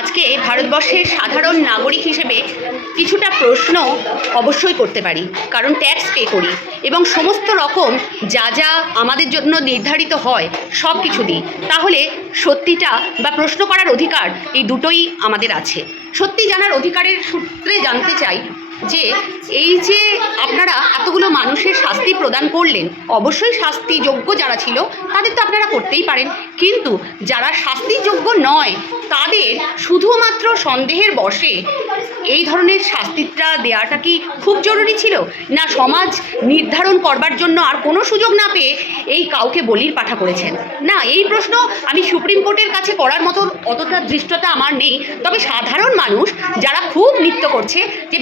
আজকে ভারতবর্ষের সাধারণ নাগরিক হিসেবে কিছুটা প্রশ্ন অবশ্যই করতে পারি, কারণ ট্যাক্স পে করি এবং সমস্ত রকম যা যা আমাদের জন্য নির্ধারিত হয় সব কিছু দিই। তাহলে সত্যিটা বা প্রশ্ন করার অধিকার এই দুটোই আমাদের আছে। সত্যি জানার অধিকারের সূত্রে জানতে চাই যে এই যে আপনারা এতগুলো মানুষের শাস্তি প্রদান করলেন, অবশ্যই শাস্তিযোগ্য যারা ছিল তাদের তো আপনারা করতেই পারেন, কিন্তু যারা শাস্তিযোগ্য নয় তাদের শুধুমাত্র সন্দেহের বশে এই ধরনের শাস্তিটা দেওয়াটা কি খুব জরুরি ছিল? না সমাজ নির্ধারণ করবার জন্য আর কোনো সুযোগ না পেয়ে এই কাউকে বলির পাঠা করেছেন? না, এই প্রশ্ন আমি সুপ্রিম কোর্টের কাছে করার মতো অতটা দৃষ্টতা আমার নেই। তবে সাধারণ মানুষ যারা খুব নৃত্য করছে যে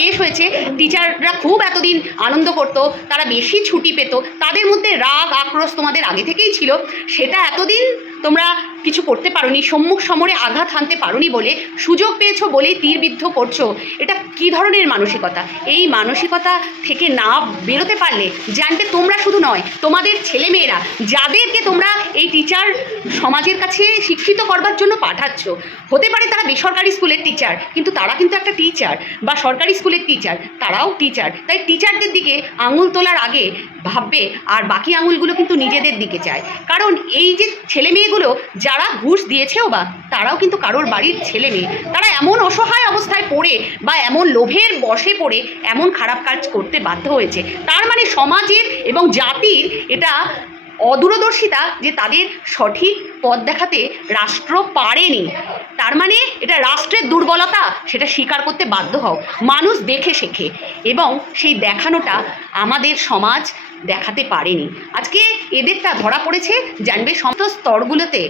বেশ হয়েছে, টিচাররা খুব এতদিন আনন্দ করতো, তারা বেশি ছুটি পেত, তাদের মধ্যে রাগ আক্রোশ তোমাদের আগে থেকেই ছিল। সেটা এতদিন তোমরা কিছু করতে পারোনি, সম্মুখ সমরে আঘাত হানতে পারোনি বলে, সুযোগ পেয়েছো বলেই তীরবিদ্ধ করছো। এটা কী ধরনের মানসিকতা? এই মানসিকতা থেকে না বেরোতে পারলে জানবে তোমরা শুধু নয়, তোমাদের ছেলেমেয়েরা যাদেরকে তোমরা এই টিচার সমাজের কাছে শিক্ষিত করবার জন্য পাঠাচ্ছ, হতে পারে তারা বেসরকারি স্কুলের টিচার, কিন্তু তারা কিন্তু একটা টিচার, বা সরকারি স্কুলের টিচার তারাও টিচার। তাই টিচারদের দিকে আঙুল তোলার আগে ভাববে, আর বাকি আঙুলগুলো কিন্তু নিজেদের দিকে চায়। কারণ এই যে ছেলে মেয়েগুলো যারা ঘুষ দিয়েছেও বা তারাও কিন্তু কারোর বাড়ির ছেলে মেয়ে, তারা এমন অসহায় অবস্থায় পড়ে বা এমন লোভের বশে পড়ে এমন খারাপ কাজ করতে বাধ্য হয়েছে। তার মানে সমাজের এবং জাতির এটা অদূরদর্শিতা যে তাদের সঠিক পথ দেখাতে রাষ্ট্র পারেনি। তার মানে এটা রাষ্ট্রের দুর্বলতা, সেটা স্বীকার করতে বাধ্য হও। মানুষ দেখে শেখে এবং সেই দেখানোটা আমাদের সমাজ দেখাতে পারেনি। আজকে এদেরটা ধরা পড়েছে, জানবে সমস্ত স্তরগুলোতে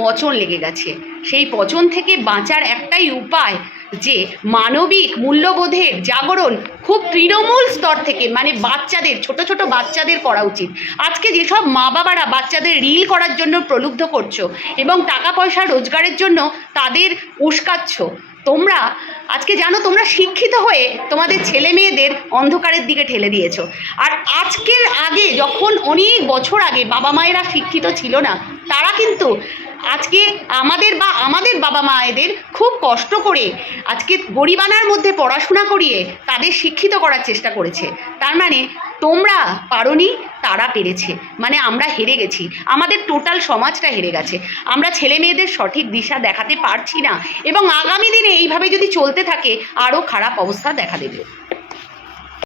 পচন লেগে গেছে। সেই পচন থেকে বাঁচার একটাই উপায় যে মানবিক মূল্যবোধের জাগরণ খুব তৃণমূল স্তর থেকে, মানে বাচ্চাদের, ছোট ছোট বাচ্চাদের করা উচিত। আজকে যেসব মা বাবারা বাচ্চাদের রিল করার জন্য প্রলুব্ধ করছো এবং টাকা পয়সা রোজগারের জন্য তাদের উস্কাচ্ছ, তোমরা আজকে জানো তোমরা শিক্ষিত হয়ে তোমাদের ছেলে মেয়েদের অন্ধকারের দিকে ঠেলে দিয়েছো। আর আজকের আগে যখন অনেক বছর আগে বাবা মায়েরা শিক্ষিত ছিল না, তারা কিন্তু আজকে আমাদের বাবা মায়েদের খুব কষ্ট করে আজকে গরিবানার মধ্যে পড়াশোনা করিয়ে তাদের শিক্ষিত করার চেষ্টা করেছে। তার মানে তোমরা পারোনি, তারা পেরেছে। মানে আমরা হেরে গেছি, আমাদের টোটাল সমাজটা হেরে গেছে। আমরা ছেলে মেয়েদের সঠিক দিশা দেখাতে পারছি না এবং আগামী দিনে এইভাবে যদি চলতে থাকে আরও খারাপ অবস্থা দেখা দেবে।